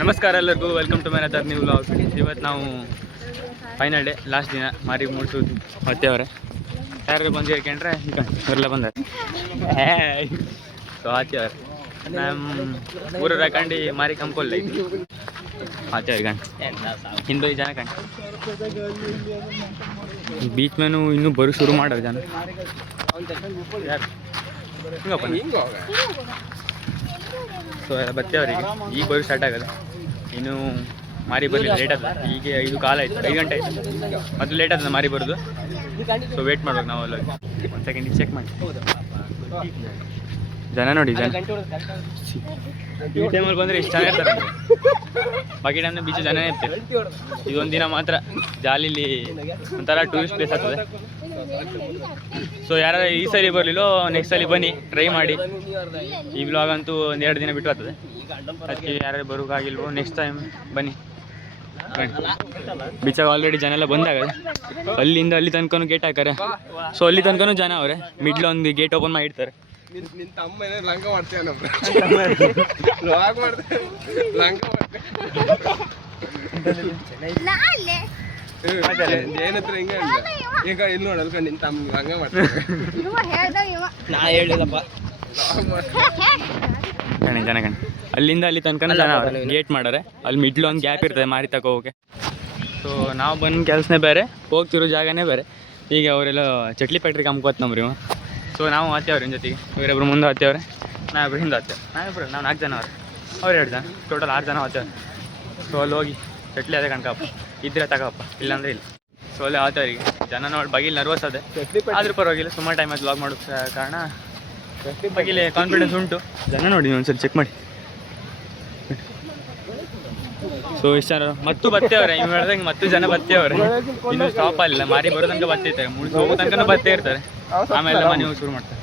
ನಮಸ್ಕಾರ ಎಲ್ಲರಿಗೂ, welcome to my other new vlog. ಇವತ್ತು ನಾವು ಫೈನಲ್ ಡೇ, ಲಾಸ್ಟ್ ದಿನ ಮಾರಿ ಮುಡ್ಸೋದು. ಮತ್ತೆ ಅವರೇ ಯಾರು ಬಂದು ಹೇಳ್ಕೊಂಡ್ರೆ ಇವರೆಲ್ಲ ಬಂದಾರೆ. ಸೊ ಆಚೆ ಅವ್ರೆ ನಮ್ಮ ಊರ ಕಂಡು ಮಾರಿ ಕಂಪಲ್ಲ ಇತ್ತು ಆಚೆ ಅವ್ರಿಗೆ ಗಂಟು ಹಿಂದೂ ಜನ ಕಂಡು ಬೀಚ್ ಮೇನು ಇನ್ನೂ ಬರೋ ಶುರು ಮಾಡೋರು ಜನ. ಯಾರು ಸೊ ಎಲ್ಲ ಬತ್ತೆ ಅವರಿಗೆ ಈಗ ಬರೋ ಸ್ಟಾರ್ಟ್ ಆಗೋದು. ಇನ್ನು ಮಾರಿ ಬರಲಿಲ್ಲ, ಲೇಟ್ ಆಗ್ತದೆ. ಈಗ 5 ಕಾಲ ಆಯ್ತು, 5 ಗಂಟೆ ಆಯಿತು. ಮೊದಲು ಲೇಟ್ ಆಗ್ತದೆ ಮಾರಿ ಬರೋದು. ಸೊ ವೇಟ್ ಮಾಡ್ಬೇಕು ನಾವು ಎಲ್ಲ. ಒಂದು ಸೆಕೆಂಡ್ ಚೆಕ್ ಮಾಡಿ. ಜನ ನೋಡಿ, ಜನ ಈ ಟೈಮಲ್ಲಿ ಬಂದರೆ ಇಷ್ಟು ಜನ ಇರ್ತಾರೆ. ಬಾಕಿ ಟೈಮ್ನ ಬೀಚ್ ಜನ ಇರ್ತಾರೆ. ಇದೊಂದು ದಿನ ಮಾತ್ರ ಜಾಲಿಲಿ ಒಂಥರ ಟೂರಿಸ್ಟ್ ಪ್ಲೇಸ್ ಆಗ್ತದೆ. ಸೊ ಯಾರು ಈ ಸಲ ಬರಲಿಲ್ಲೋ ನೆಕ್ಸ್ಟ್ ಸಲ ಬನ್ನಿ, ಟ್ರೈ ಮಾಡಿ. ಈ ವ್ಲಾಗ್ ಅಂತೂ 1-2 ದಿನ ಬಿಟ್ಟು ಆಗ್ತದೆ. ಅದಕ್ಕೆ ಯಾರು ಬರೋಕ್ಕಾಗಿಲ್ವೋ ನೆಕ್ಸ್ಟ್ ಟೈಮ್ ಬನ್ನಿ. ಬೀಚಾಗ ಆಲ್ರೆಡಿ ಜನ ಎಲ್ಲ ಬಂದಾಗ ಅಲ್ಲಿಂದ ಅಲ್ಲಿ ತನಕ ಗೇಟ್ ಹಾಕಾರೆ. ಸೊ ಅಲ್ಲಿ ತನಕ ಜನ ಅವರೇ. ಮಿಡ್ಲ್ ಒಂದು ಗೇಟ್ ಓಪನ್ ಮಾಡಿರ್ತಾರೆ. ಲಂಗ ಮಾಡ್ತೇವೆ ಏನತ್ರ ಹಿಂಗ ಈಗ ಇಲ್ಲಿ ನೋಡಲ್ಕ ನಿನ್ ತಮ್ಮ ಲಂಗ ಮಾಡ್ತೇವೆ. ನಾ ಹೇಳಿಲ್ಲಪ್ಪ. ಜನ ಕಣ್ ಅಲ್ಲಿಂದ ಅಲ್ಲಿ ತನಕ ಜನ ಅವ್ರೆ. ಗೇಟ್ ಮಾಡಾರೆ. ಅಲ್ಲಿ ಮಿಡ್ಲ್ ಒಂದು ಗ್ಯಾಪ್ ಇರ್ತದೆ ಮಾರಿ ತಗೋ ಹೋಗಕ್ಕೆ. ಸೊ ನಾವು ಬಂದ ಕೆಲಸನೇ ಬೇರೆ, ಹೋಗ್ತಿರೋ ಜಾಗನೇ ಬೇರೆ. ಈಗ ಅವರೆಲ್ಲ ಚಟ್ಲಿ ಫ್ಯಾಕ್ಟ್ರಿಗೆ ಅಮ್ಕೋತ್ ನಮ್ರಿ. ಸೊ ನಾವು ಹತ್ತೇವ್ರಿ ಜೊತೆಗೆ. ಇವರಿಬ್ರು ಮುಂದೆ ಹತ್ತೇವ್ರೆ, ನಾವಿಬ್ರು ಹಿಂದೆ ಹತ್ತೇವೆ. ನಾವಿಬ್ರು ನಾವು 4 ಜನ ಅವ್ರೆ, ಅವ್ರು 2 ಜನ, ಟೋಟಲ್ 6 ಜನ ಹತ್ತೇವೆ. ಸೊ ಅಲ್ಲಿ ಹೋಗಿ ಚಟ್ಲಿ ಅದೇ ಕಣ್ಕಪ್ಪ, ಇದ್ರೆ ತಗೋಪ್ಪ, ಇಲ್ಲಾಂದ್ರೆ ಇಲ್ಲ. ಸೊ ಅಲ್ಲಿ ಆತವ್ರಿಗೆ ಜನ ನೋಡಿ ಬಗಿಲ್ ನರ್ವಸ್ ಅದೇ, ಆದ್ರೂ ಪರವಾಗಿಲ್ಲ. ಸುಮಾರು ಟೈಮ್ ಆಯ್ತು ವ್ಲಾಗ್ ಮಾಡೋ ಕಾರಣ ಬಗಿಲೆ ಕಾನ್ಫಿಡೆನ್ಸ್ ಉಂಟು. ಜನ ನೋಡಿ ಒಂದ್ಸಲ ಚೆಕ್ ಮಾಡಿ. ಸೊ ಇಷ್ಟು ಜನ ಮತ್ತು ಬತ್ತೇವ್ರೆ. ಇವ್ ಹೇಳ್ದಂಗೆ ಮತ್ತು ಜನ ಬತ್ತೇವ್ರೆ. ಇನ್ನೂ ಸ್ಟಾಪ್ ಆಗಿಲ್ಲ. ಮಾರಿ ಬರೋ ತನಕ ಬತ್ತಿರ್ತಾರೆ, ಮುಗಿದು ಹೋಗೋ ತನಕ ಬತ್ತೇ ಇರ್ತಾರೆ. ಆಮೇಲೆ ಮನೆ ಶುರು ಮಾಡ್ತಾರೆ.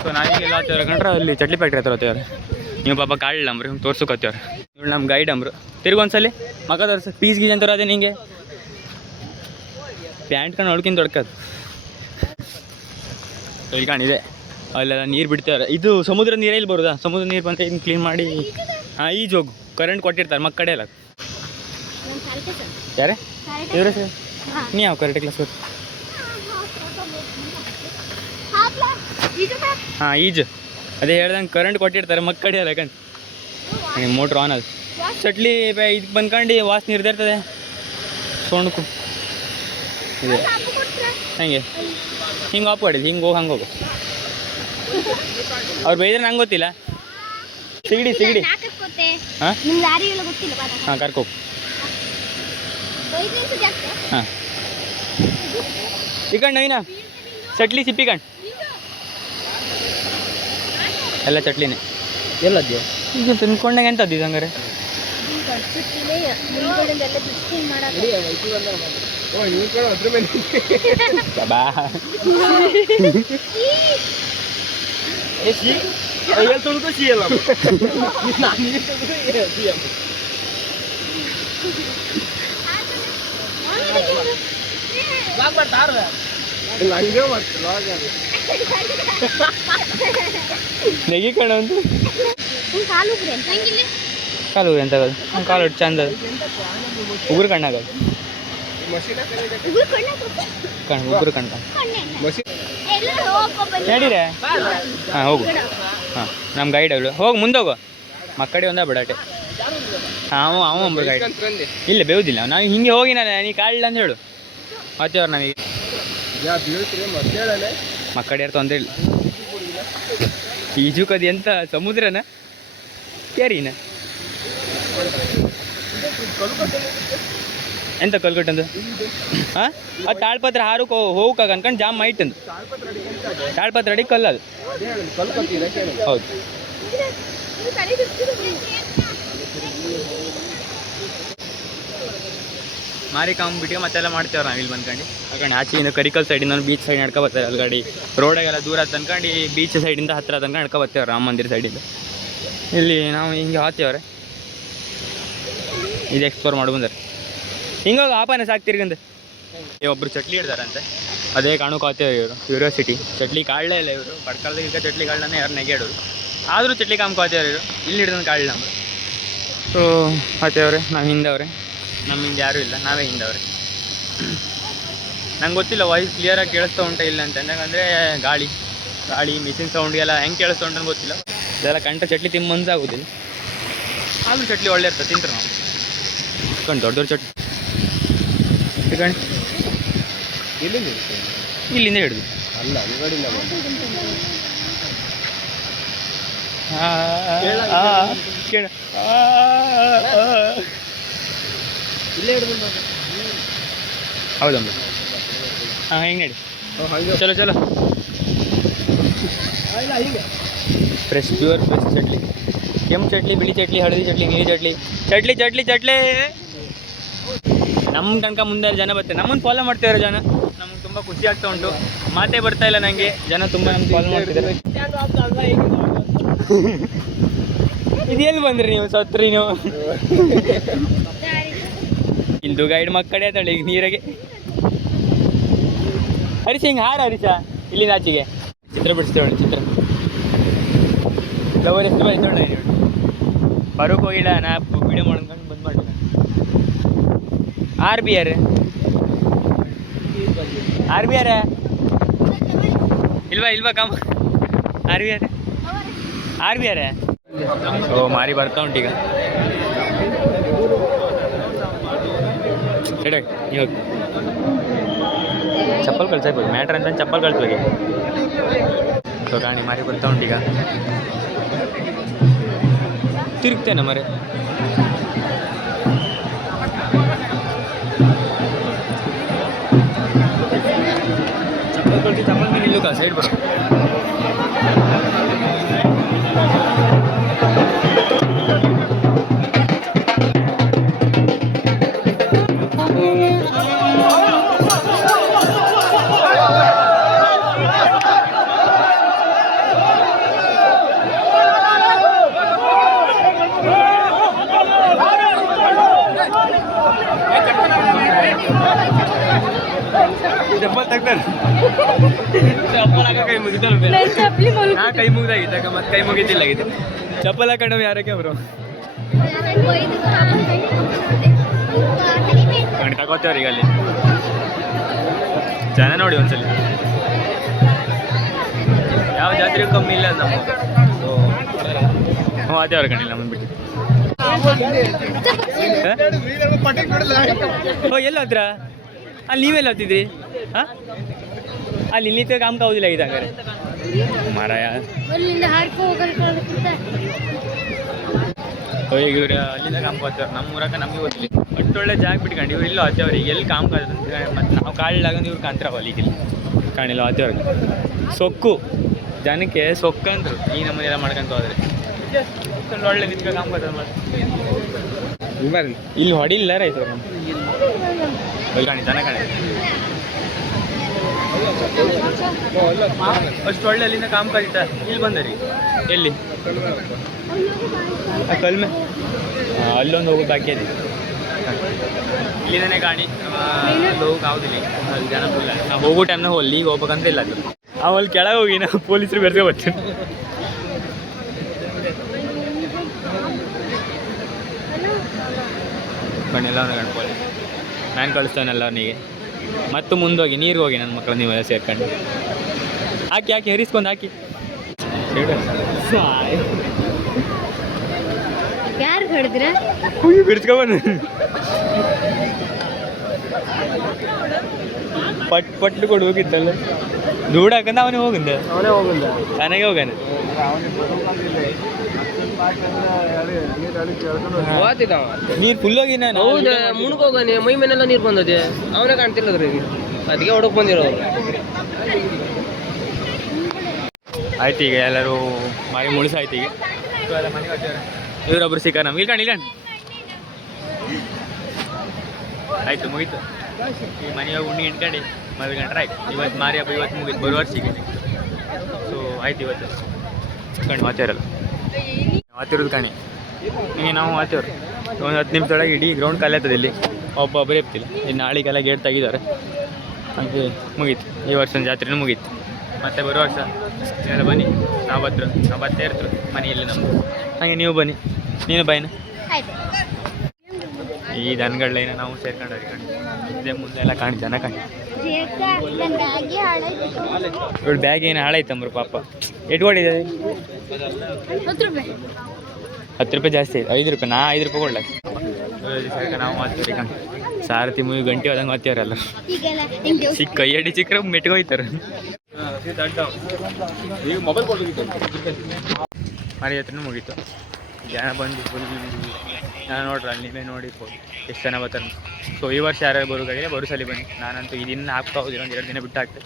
ಸೊ ನಾವೀಗೆಲ್ಲ ಹತ್ತೇವ್ರೆ ಕಂಡ್ರೆ ಅಲ್ಲಿ ಚಟ್ಲಿ ಫ್ಯಾಕ್ಟ್ರಿ ಹತ್ರ ಹತ್ತೇವ್ರೆ. ನೀವು ಪಾಪ ಕಾಳಂಬ್ರಿ ಹಿಂಗೆ ತೋರ್ಸೋಕತ್ತೇವ್ರೆ. ಇವ್ರು ನಮ್ಮ ಗೈಡ್ ಅಂಬ್ರು. ತಿರ್ಗೊಂದ್ಸಲಿ ಮಗ ತೋರ್ಸ ಪೀಸ್ ಗೀಜ್ ಅಂತಾರೆ. ಅದೇ ನಿಂಗೆ ಪ್ಯಾಂಟ್ ಕಣ್ಣು ಹೊಡ್ಕಿಂತ ಹೊಡ್ಕೋದು ಇಲ್ಲಿ ಕಾಣಿದೆ. ಅಲ್ಲೆಲ್ಲ ನೀರು ಬಿಡ್ತೇವ್ರೆ. ಇದು ಸಮುದ್ರ ನೀರೇ ಇಲ್ಲಿ ಬರೋದಾ? ಸಮುದ್ರ ನೀರು ಬಂದರೆ ಇನ್ನು ಕ್ಲೀನ್ ಮಾಡಿ ಈಜು ಹೋಗು. ಕರೆಂಟ್ ಕೊಟ್ಟಿರ್ತಾರೆ ಮಕ್ಕ ಕಡೆ ಎಲ್ಲ. ಯಾರೇ ಇವ್ರೆ ಸರ್? ನೀ ಯಾವ ಕರೆಕ್ಟ್ ಕ್ಲಾಸ್ ಗೊತ್ತು? ಹಾಂ ಈಜು ಅದೇ ಹೇಳ್ದಂಗೆ ಕರೆಂಟ್ ಕೊಟ್ಟಿರ್ತಾರೆ ಮಕ್ಕ ಕಡೆ ಅಲ್ಲ. ಯಾಕಂತ ನಿಮ್ಮ ಮೋಟ್ರ್ ಆನ್ ಅದು ಚಟ್ಲಿ ಇದಕ್ಕೆ ಬಂದ್ಕೊಂಡು ವಾಸನೆ ಇರ್ತದೆ. ಸೋಣಕು ಇದೆ ಹಂಗೆ ಹಿಂಗೆ ಆಫ್ ಮಾಡಿದ್ದು. ಹಿಂಗೆ ಹೋಗಿ ಹಂಗೆ ಹೋಗು. ಅವ್ರು ಬೈದ್ರೆ ನಂಗೆ ಗೊತ್ತಿಲ್ಲ. ಸಿಗಡಿ ಹಾಂ ಹಾಂ ಕರ್ಕೋ. ಹಾಂ ಚಿಕನ್ ನವೀನ ಚಟ್ಲಿ ಸಿಪ್ಪಿಕಂಡು ಎಲ್ಲ ಚಟ್ಲಿನೇ ಎಲ್ಲದ್ಯೋ ಈಗ ತಿನ್ಕೊಂಡಾಗ ಎಂತದ್ದು ಇದು ಹಂಗಾರೆ? ಬಾ ನೆಗಿ ಕಣ ಒಂದು ಕಾಲು ಎಂತ ಕಾಲು ಚಂದ ಉಗುರು ಕಣ್ಣಾಗದು ಕಣ್ಣು ಉಗುರು ಕಣ್ಣ ನಡೀರೆ. ಹಾಂ ಹೋಗು. ಹಾಂ ನಮ್ಮ ಗೈಡ್ ಅವಳು ಹೋಗಿ ಮುಂದೆ ಹೋಗು. ಮಕ್ಕಡೆ ಒಂದ ಬಿಡಾಟೆ. ಹಾಂ ಅವ ಒಬ್ಬರು ಗೈಡ್ ಇಲ್ಲ ಬೇವುದಿಲ್ಲ. ನಾವು ಹಿಂಗೆ ಹೋಗಿ ನಾನು ನೀ ಕಾಳಿಲ್ಲ ಅಂತ ಹೇಳು. ಮತ್ತೆ ಅವ್ರು ನನಗೆ ಮಕ್ಕಡೆ ಯಾರು ತೊಂದರೆ ಇಲ್ಲ. ಈಜುಕದು ಎಂತ ಸಮುದ್ರನ ಕ್ಯಾರಿನ ಎಂತ ಕಲ್ಕಟ್ಟಂದು? ಹಾಂ ಅದು ತಾಳ್ಪತ್ರ ಹಾರಕ್ಕೆ ಹೋಗಕ್ಕೆ ಅನ್ಕೊಂಡು ಜಾಮ್ ಮೈಟಂದು. ತಾಳ್ಪತ್ರ ಅಡಿ ಕಲ್ಲದು. ಹೌದು ಮಾರಿ ಕಾಂಬಿಟ್ಟು ಮತ್ತೆಲ್ಲ ಮಾಡ್ತೇವೆ ನಾವು ಇಲ್ಲಿ ಬಂದ್ಕೊಂಡು. ಯಾಕಂಡು ಆಚೆಯಿಂದ ಕರಿಕಲ್ ಸೈಡಿಂದ ಬೀಚ್ ಸೈಡ್ ನಡ್ಕೊ ಬರ್ತಾರೆ. ಅಲ್ಲಿ ಗಾಡಿ ರೋಡಾಗೆಲ್ಲ ದೂರ ತಂದ್ಕೊಂಡು ಬೀಚ್ ಸೈಡಿಂದ ಹತ್ತಿರ ತನಕ ನಡ್ಕೊ ಬರ್ತೀವ್ರೆ. ರಾಮ ಮಂದಿರ ಸೈಡಿಂದ ಇಲ್ಲಿ ನಾವು ಹಿಂಗೆ ಹಾಕ್ತೇವ್ರೆ. ಇದು ಎಕ್ಸ್ಪ್ಲೋರ್ ಮಾಡಿ ಬಂದರೆ ಹಿಂಗೋಗಿ ಆಪನೆ ಸಾಕ್ತಿರ್ಗಂದು. ಒಬ್ಬರು ಚಟ್ಲಿ ಹಿಡ್ದಾರಂತೆ, ಅದೇ ಕಾಣೋಕಾಗ್ತೇವೆ. ಇವರು ಕ್ಯೂರಿಯಾಸಿಟಿ ಚಟ್ಲಿ ಕಾಳಲೇ ಇಲ್ಲ. ಇವರು ಪಡ್ಕಲ್ದಾಗ ಈಗ ಚಟ್ಲಿ ಕಾಳನ್ನೇ ಯಾರು ನೆಗೆಡೋರು. ಆದರೂ ಚಟ್ಲಿ ಕಾಮ್ಕೋತೇವ್ರು ಇವರು. ಇಲ್ಲಿ ಹಿಡ್ದು ಕಾಳಲ್ಲ ನಮ್ಗೆ. ಸೊ ಅವರೇ ನಾವು ಹಿಂದವ್ರೆ, ನಮ್ಮ ಹಿಂದೆ ಯಾರೂ ಇಲ್ಲ, ನಾವೇ ಹಿಂದವ್ರೆ. ನಂಗೆ ಗೊತ್ತಿಲ್ಲ ವಾಯ್ಸ್ ಕ್ಲಿಯರಾಗಿ ಕೇಳಿಸ್ತಾ ಉಂಟ ಇಲ್ಲ ಅಂತ, ಯಾಕಂದರೆ ಗಾಳಿ ಮಿಷಿನ್ ಸೌಂಡ್ಗೆಲ್ಲ ಹೆಂಗೆ ಕೇಳಿಸ್ತಾ ಉಂಟು ಗೊತ್ತಿಲ್ಲ. ಇದೆಲ್ಲ ಕಂಠ ಚಟ್ಲಿ ತಿಂದು ಮನ್ಸಾಗೋದಿಲ್ಲ. ಆಲೂ ಚಟ್ಲಿ ಒಳ್ಳೆ ಇರ್ತದೆ, ತಿಂತಾರೆ ನಾವು. ಕಣ್ ದೊಡ್ಡ ಚಟ್ಲಿ ಕಣ್ ಇಲ್ಲಿಂದ ಹಿಡಿದು ಅಲ್ಲ ಅಂಗಡಿಯಿಂದ ಇಲ್ಲೇ ಹಿಡಿದು ಹೌದಮ್ಮ. ಹಾಂ ಹೆಂಗೆ ನಡಿ, ಚಲೋ ಚಲೋ. ಫ್ರೆಶ್ ಪ್ಯೂರ್ ಫ್ರೆಶ್ ಚಟ್ಲಿ, ಕೆಂಪು ಚಟ್ಲಿ, ಬಿಳಿ ಚಟ್ಲಿ, ಹಳದಿ ಚಟ್ಲಿ, ನೀಲಿ ಚಟ್ಲಿ, ಚಟ್ಲಿ ಚಟ್ಲಿ ಚಟ್ಲಿ. ನಮ್ಮ ತನಕ ಮುಂದೆ ಜನ ಬರ್ತಾರೆ, ನಮ್ಮನ್ನು ಫಾಲೋ ಮಾಡ್ತಿದ್ದಾರೆ ಜನ. ನಮ್ಗೆ ತುಂಬ ಖುಷಿ ಆಗ್ತಾ ಉಂಟು. ಮಾತೇ ಬರ್ತಾ ಇಲ್ಲ ನನಗೆ, ಜನ ತುಂಬ ನಮ್ಗೆ ಫಾಲೋ ಮಾಡ್ತಿದ್ದಾರೆ. ಇದೆಲ್ಲಿ ಬಂದ್ರಿ ನೀವು, ಸತ್ರಿ ನೀವು? ಇಲ್ದು ಗೈಡ್ ಮಕ್ಕಳೇ ಅದಾಳೆ ಈಗ ನೀರಾಗೆ. ಹರೀಶ ಹಿಂಗೆ ಹಾರ ಹರೀಶ, ಇಲ್ಲಿಂದ ಆಚೆಗೆ ಚಿತ್ರ ಬಿಡಿಸ್ತೇವೆ. ಚಿತ್ರ ಲವರ್ ಎಷ್ಟು ಬರೀತೋಣ ನೋಡಿ, ಬರೋಕೆ ಹೋಗಿಲ್ಲ. ನಾ ವಿಡಿಯೋ ಮಾಡ್ಕೊಂಡು ಬಂದು ಮಾಡಿಲ್ಲ. ಆರ್ ಬಿ ಆರ್ ಇಲ್ವಾ ಕಮ್ ಆರ್ ಬಿ ಆರ್ ಓ ಮಾರಿ ಬರ್ತಾ ಉಂಟೀಗ. ಹೇಳಿ ನೀವು ಚಪ್ಪಲ್ ಕಳ್ಸಬೇಕು, ಮ್ಯಾಟ್ರ್ ಅಂತ ಚಪ್ಪಲ್ ಕಳಿಸ್ಬೇಕು. ಸೊ ರಾಣಿ ಮಾರಿ ಬರ್ತಾ ಉಂಟೀಗ. ತಿರುಗ್ತೇನೆ ಮರೆ. ಚಪ್ಪಲ್ ಕಳಿಸಿ, ಚಪ್ಪಲ್ ಮೇಲೆ ನಿಲ್ಲುಕ ಸೈಡ್ ಬರೋ. ಚಪ್ಪಲ್ ತೆಗ್ತಾರೆ, ಚಪ್ಪಲ್ ಹಾಕ ಕೈ ಮುಗಿದಲ್ಲ. ನಾ ಕೈ ಮುಗ್ದಾಗಿದ್ದಾಗ ಮತ್ತೆ ಕೈ ಮುಗಿದಿಲ್ಲ ಆಗಿದೆ. ಚಪ್ಪಲ್ ಹಾಕೊಂಡವ್ ಯಾರಕ್ಕೆ ಅವರು ಕಣ್ ತಗೋತೇವ್ರಿ. ಈಗ ಅಲ್ಲಿ ಜನ ನೋಡಿ ಒಂದ್ಸಲಿ, ಯಾವ ಜಾತ್ರೆಗೂ ಕಮ್ಮಿ ಇಲ್ಲ ನಮ್ಮ. ಹ್ಞೂ ಅದೇ ಅವ್ರ ಕಣಿಲ್ಲ ನಮ್ಮನ್ನು ಬಿಟ್ಟು. ಓ ಎಲ್ಲ ಹತ್ರ ಅಲ್ಲಿ ನೀವೆಲ್ಲ ಹತ್ತಿದ್ರಿ? ಹಾಂ ಅಲ್ಲಿ ಇಲ್ಲಿ ಕಾಮ್ ಕಾವುದಿಲ್ಲ ಇದು ಹಂಗಾರೆ ಮಾರಾಯ. ಈಗ ಇವ್ರು ಅಲ್ಲಿಂದ ಕಾಮ್ ಹೋಗ್ತಾರೆ, ನಮ್ಮ ಊರಾಗ ನಮಗೆ ಗೊತ್ತಿಲ್ಲ. ಒಟ್ಟೊಳ್ಳೆ ಜಾಗ ಬಿಟ್ಕೊಂಡು ಇವ್ರು ಇಲ್ಲೋ ಹತ್ತೇವ್ರಿ. ಎಲ್ಲಿ ಕಾಮ್ ಕಾದ ಮತ್ತು ನಾವು ಕಾಳಾಗಂದು ಇವ್ರು ಕಾಣ್ತಾರವ ಅಲ್ಲಿಗೆ ಕಾಣಿಲ್ಲ ಹತ್ತೇವ್ರಿಗೆ. ಸೊಕ್ಕು ಜನಕ್ಕೆ ಸೊಕ್ಕಂದ್ರು ಈ ನಮ್ಮನೆಲ್ಲ ಮಾಡ್ಕೊಂತ ಹೋದ್ರೆ ಒಳ್ಳೆ ನಿಂತ್ಕ ಕಾಮ್ ಕಾದ ಮಾಡಿ ಇಲ್ಲಿ ಹೊಡಿಲ್ಲ ರೈತ ಕಾಣಿ ಜನ ಕಾಣಿ ಅಷ್ಟು ಒಳ್ಳೆ ಅಲ್ಲಿಂದ ಕಾಮ್ ಕಾದಿತ್ತ. ಇಲ್ಲಿ ಬಂದರಿ ಎಲ್ಲಿ ಕಲ್ಮೆ ಅಲ್ಲೊಂದು ಹೋಗೋ ಬಾಕಿ ಅದೇ ಇಲ್ಲಿಂದನೇ ಕಾಣಿ. ಹೋಗಕ್ಕೆ ಆಗುದಿಲ್ಲ ಅಲ್ಲಿ ಜನ ಫುಲ್ಲ. ನಾವು ಹೋಗೋ ಟೈಮ್ನಾಗ ಹೋಗಿ ಈಗ ಹೋಗ್ಬೇಕಂತ ಇಲ್ಲ. ಅದು ಅವು ಅಲ್ಲಿ ಕೆಳಗೆ ಹೋಗಿ ನಾವು ಪೊಲೀಸರು ಬೆರ್ಸ್ಕೊ ಬರ್ತೀವಿ. ಕಣ್ಣೆಲ್ಲ ಗಂಡು ಪೊಲೀಸ್ ಮ್ಯಾನ್ ಕಳಿಸ್ತಾನೆಲ್ಲ ಅವನಿಗೆ. ಮತ್ತು ಮುಂದೋಗಿ ನೀರಿಗೆ ಹೋಗಿ ನನ್ನ ಮಕ್ಕಳು ನೀವೆಲ್ಲ ಸೇರ್ಕೊಂಡು ಹಾಕಿ ಹರಿಸ್ಕೊಂಡು ಹಾಕಿ ಯಾರು ಹೊಡೆದ್ರ ಬಿಡ್ಸ್ಕೊಬಂದು ಪಟ್ಲು ಕೊಡು ಹೋಗಿದ್ದಲ್ಲ ದೂಡ ಹಾಕಂದ ಅವನೇ ಹೋಗಿದ್ದ ನನಗೆ ಹೋಗಾನ. ನೀರು ಫುಲ್ ಹೋಗಿ ಮುಣಕ್ ಹೋಗಾನೆ ಮೈ ಮೇನೆಲ್ಲ ನೀರು ಬಂದದೆ ಅವನೇ ಕಾಣ್ತಿಲ್ಲದ್ರಿ ಅದಕ್ಕೆ ಹೊಡಕ್ ಬಂದಿರೋರು. ಆಯ್ತು ಈಗ ಎಲ್ಲರೂ ಮಾರಿ ಮುಳಿಸಾಯ್ತು. ಈಗ ಎಲ್ಲ ಮನೆ ಇವರೊಬ್ರು ಸಿಕ್ಕ ನಮ್ಗೆ ಇಲ್ಲ ಆಯ್ತು ಮುಗೀತು. ಈ ಮನೆಯಾಗ ಉಣ್ಣಿ ಇಟ್ಕೊಂಡು ಮಲ್ಕೊಂಡ್ರೆ ಆಯ್ತು. ಇವತ್ತು ಮಾರಿ ಹಬ್ಬ ಇವತ್ತು ಮುಗೀತು, ಬರುವ ವರ್ಷಿಗೆ. ಸೊ ಆಯ್ತು ಇವತ್ತು ಕಣ್ಣು ಮಾತಾರಲ್ಲ ಮಾತಿರೋದು ಕಾಣಿ ಹಿಂಗೆ ನಾವು ಮಾತೇವ್ರು. ಒಂದು 10 ನಿಮಿಷದೊಳಗೆ ಇಡೀ ಗ್ರೌಂಡ್ ಖಾಲಿ ಆಗ್ತದೆ. ಇಲ್ಲಿ ಒಬ್ಬೊಬ್ಬರೇ ಇರ್ತಿಲ್ಲ. ಇನ್ನು ನಾಳೆಗೆಲ್ಲ ಗೇಟ್ ತೆಗಿದ್ದಾರೆ. ಹಾಗೆ ಮುಗೀತು ಈ ವರ್ಷದ ಜಾತ್ರೆನೂ ಮುಗೀತು. ಮತ್ತೆ ಬರೋ ವರ್ಷ ಎಲ್ಲ ಬನ್ನಿ. ನಾವು ಬರ್ತೇ ಇರ್ತೀವಿ ಮನೆಯಲ್ಲಿ ನಮ್ಮದು. ಹಾಗೆ ನೀವು ಬನ್ನಿ, ನೀನು ಬಾಯಿನ ಈ ದನಗಳನ್ನ ನಾವು ಸೇರ್ಕೊಂಡ್ರಿ ಇದೇ ಮುಂದೆ ಎಲ್ಲ ಕಾಣಿ ಜನ ಕಾಣಿ. ಇವಳು ಬ್ಯಾಗ್ ಏನು ಹಾಳಾಯ್ತಂಬ್ರು ಪಾಪ. ಎಟ್ಕೊಂಡಿದೆ? 10 ರೂಪಾಯಿ ಜಾಸ್ತಿ ಆಯ್ತು. 5 ರೂಪಾಯಿ. ನಾ 5 ರೂಪಾಯಿ ಕೊಡ್ಲ ನಾವು ಮಾತೀವ್ರಿ ಕಣ್. ಸಾರಥಿ ಮೂವಿ ಗಂಟೆ ಹೋದಂಗೆ ಮಾತೀವ್ರಲ್ಲ. ಸಿಕ್ಕ ಕೈ ಅಡಿ ಚಿಕ್ಕರೆ ಮೆಟ್ಗೋಯ್ತಾರೆ. ಮರಿ ಹತ್ರನೂ ಮುಗೀತು. ಜನ ಬಂದು ಫುಲ್ ನಾನು ನೋಡ್ರಿ ಅಲ್ಲಿ ನೀವೇ ನೋಡಿ ಎಷ್ಟು ಜನ ಬರ್ತಾರೆ. ಸೊ ಈ ವರ್ಷ ಯಾರ್ಯಾರು ಬರೋಕ್ಕಾಗಿದೆ ಬರೋ ಸಲ ಬನ್ನಿ. ನಾನಂತೂ ಈ ದಿನ ಹಾಕ್ತಾ ಹೋದಿಲ್ಲ, 1-2 ದಿನ ಬಿಟ್ಟು ಹಾಕ್ತೆ.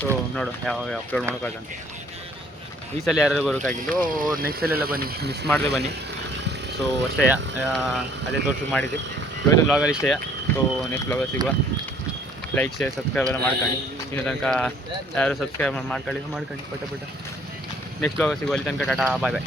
ಸೊ ನೋಡು ಯಾವಾಗ ಅಪ್ಲೋಡ್ ಮಾಡೋಕ್ಕಾಗಂತ. ಈ ಸಲ ಯಾರು ಬರೋಕ್ಕಾಗಿಲ್ಲೋ ನೆಕ್ಸ್ಟ್ ಸಲೆಲ್ಲ ಬನ್ನಿ, ಮಿಸ್ ಮಾಡದೆ ಬನ್ನಿ. ಸೊ ಅಷ್ಟೇ, ಅದೇ ತೋರ್ಸು ಮಾಡಿದ್ದೆ ಇವತ್ತು ಬ್ಲಾಗಲ್ಲಿ ಇಷ್ಟೇ. ಸೊ ನೆಕ್ಸ್ಟ್ ಬ್ಲಾಗಲ್ಲಿ ಸಿಗುವ. ಲೈಕ್ ಶೇರ್ ಸಬ್ಸ್ಕ್ರೈಬ್ ಎಲ್ಲ ಮಾಡ್ಕೊಂಡು ಇನ್ನು ತನಕ ಯಾರು ಸಬ್ಸ್ಕ್ರೈಬ್ ಮಾಡ್ಕೊಳ್ಳಿ ಪಟ ನೆಕ್ಸ್ಟ್ ಬ್ಲಾಗಲ್ಲಿ ಸಿಗುವ. ಅಲ್ಲಿ ತನಕ ಟಾಟಾ ಬಾಯ್ ಬಾಯ್.